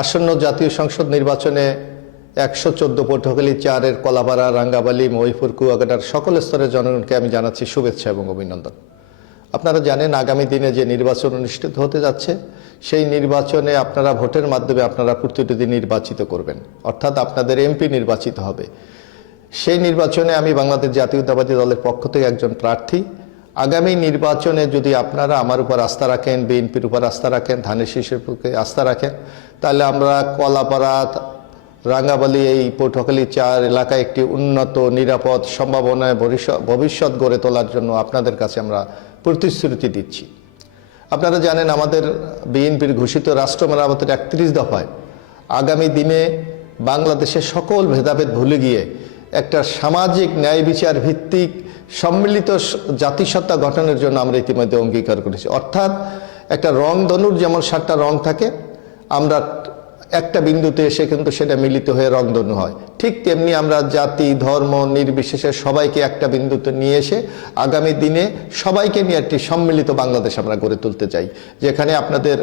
আসন্ন জাতীয় সংসদ নির্বাচনে ১১৪ পটুয়াখালী ৪-এর কলাপাড়া, রাঙ্গাবালী, মহিপুর, কুয়াকাটার সকল স্তরের জনগণকে আমি জানাচ্ছি শুভেচ্ছা এবং অভিনন্দন। আপনারা জানেন আগামী দিনে যে নির্বাচন অনুষ্ঠিত হতে যাচ্ছে সেই নির্বাচনে আপনারা ভোটের মাধ্যমে আপনারা প্রতিনিধি নির্বাচিত করবেন, অর্থাৎ আপনাদের এমপি নির্বাচিত হবে। সেই নির্বাচনে আমি বাংলাদেশ জাতীয়তাবাদী দলের পক্ষ থেকে একজন প্রার্থী। আগামী নির্বাচনে যদি আপনারা আমার উপর আস্থা রাখেন, বিএনপির উপর আস্থা রাখেন, ধানের শীষের উপরে আস্থা রাখেন, তাহলে আমরা কলাপাড়া, রাঙ্গাবালী, এই পটুয়াখালী ৪ এলাকায় একটি উন্নত, নিরাপদ, সম্ভাবনায় ভবিষ্যৎ গড়ে তোলার জন্য আপনাদের কাছে আমরা প্রতিশ্রুতি দিচ্ছি। আপনারা জানেন আমাদের বিএনপির ঘোষিত রাষ্ট্র মেরামতের ৩১ দফায় আগামী দিনে বাংলাদেশের সকল ভেদাভেদ ভুলে গিয়ে একটা সামাজিক ন্যায় বিচার ভিত্তিক সম্মিলিত জাতিসত্তা গঠনের জন্য আমরা ইতিমধ্যে অঙ্গীকার করেছি। অর্থাৎ একটা রংধনুর যেমন ৭টা রং থাকে, আমরা একটা বিন্দুতে এসে কিন্তু সেটা মিলিত হয়ে রংধনু হয়, ঠিক তেমনি আমরা জাতি ধর্ম নির্বিশেষে সবাইকে একটা বিন্দুতে নিয়ে এসে আগামী দিনে সবাইকে নিয়ে একটি সম্মিলিত বাংলাদেশ আমরা গড়ে তুলতে চাই, যেখানে আপনাদের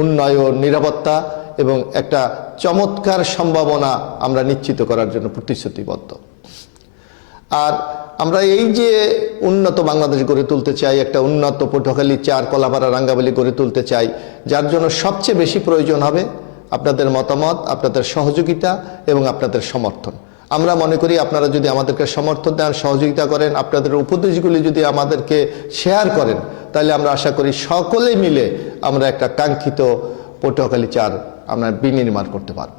উন্নয়ন, নিরাপত্তা এবং একটা চমৎকার সম্ভাবনা আমরা নিশ্চিত করার জন্য প্রতিশ্রুতিবদ্ধ। আর আমরা এই যে উন্নত বাংলাদেশ গড়ে তুলতে চাই, একটা উন্নত পটুয়াখালী ৪, কলাপাড়া, রাঙ্গাবালী গড়ে তুলতে চাই, যার জন্য সবচেয়ে বেশি প্রয়োজন হবে আপনাদের মতামত, আপনাদের সহযোগিতা এবং আপনাদের সমর্থন। আমরা মনে করি আপনারা যদি আমাদেরকে সমর্থন দেন, সহযোগিতা করেন, আপনাদের উপদেশগুলি যদি আমাদেরকে শেয়ার করেন, তাহলে আমরা আশা করি সকলে মিলে আমরা একটা কাঙ্ক্ষিত পটুয়াখালী ৪ আমরা বিনির্মাণ করতে পারব।